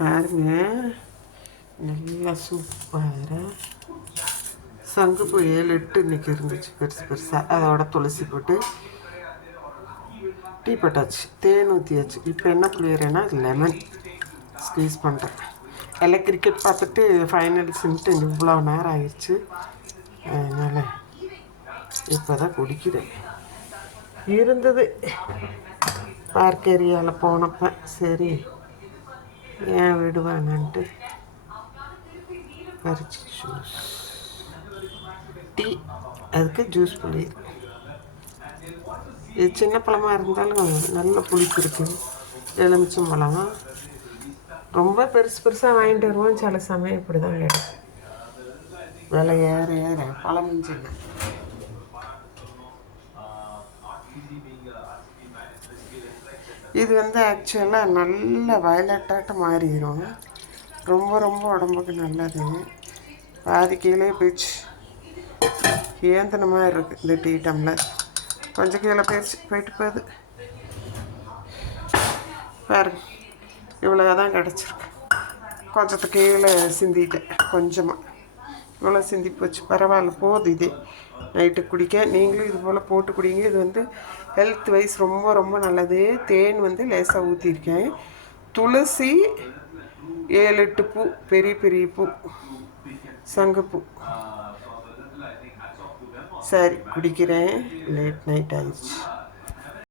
பாருங்க, நல்லா சூப்பராக சங்குப்பூ 7-8 இன்றைக்கி இருந்துச்சு பெருசு பெருசாக. அதோட துளசி போட்டு டீ போட்டாச்சு, தேன் ஊற்றியாச்சு. இப்போ என்ன புளியறேன்னா லெமன் ஸ்க்வீஸ் பண்ணுறேன். எல்லாம் கிரிக்கெட் பார்த்துட்டு ஃபைனல்ஸுன்ட்டு இவ்வளோ நேரம் ஆயிடுச்சு. அதனால் இப்போ தான் குடிக்கிறேன். இருந்தது பார்க் ஏரியாவில் போனப்போ, சரி ஏன் விடுவானான்ட்டு பறிச்சு ஜூஸ் டீ, அதுக்கு ஜூஸ் புளியுது. இது சின்ன பழமாக இருந்தாலும் நல்ல புளிப்பு இருக்குது. எலுமிச்சம் பழம் ரொம்ப பெருசு பெருசாக வாங்கிட்டு வருவோம். சில சமயம் இப்படி தான் கிடைக்கும். விலை ஏற ஏற பழமிஞ்சிங்க. இது ஆக்சுவலாக நல்ல வயலட்டாட்ட மாறிடும். ரொம்ப ரொம்ப உடம்புக்கு நல்லது. பாதி கீழே போயிடுச்சு, ஏந்தின மாதிரி இருக்குது இந்த டீ டம்ளர். கொஞ்சம் கீழே போயிட்டு போகுது பாருங்க. இவ்வளோ தான் கிடச்சிருக்கு. கொஞ்சத்து கீழே சிந்திட்டேன் கொஞ்சமாக. இவ்வளோ சிந்தி போச்சு, பரவாயில்ல போகுது. இதே நைட்டு குடிக்க நீங்களும் இது போல் போட்டு குடிங்க. இது ஹெல்த் வைஸ் ரொம்ப ரொம்ப நல்லது. தேன் லேசாக ஊற்றிருக்கேன். துளசி 7-8 பூ, பெரிய பெரிய பூ, சங்குப்பூ. சரி குடிக்கிறேன், லேட் நைட் ஆயிடுச்சு.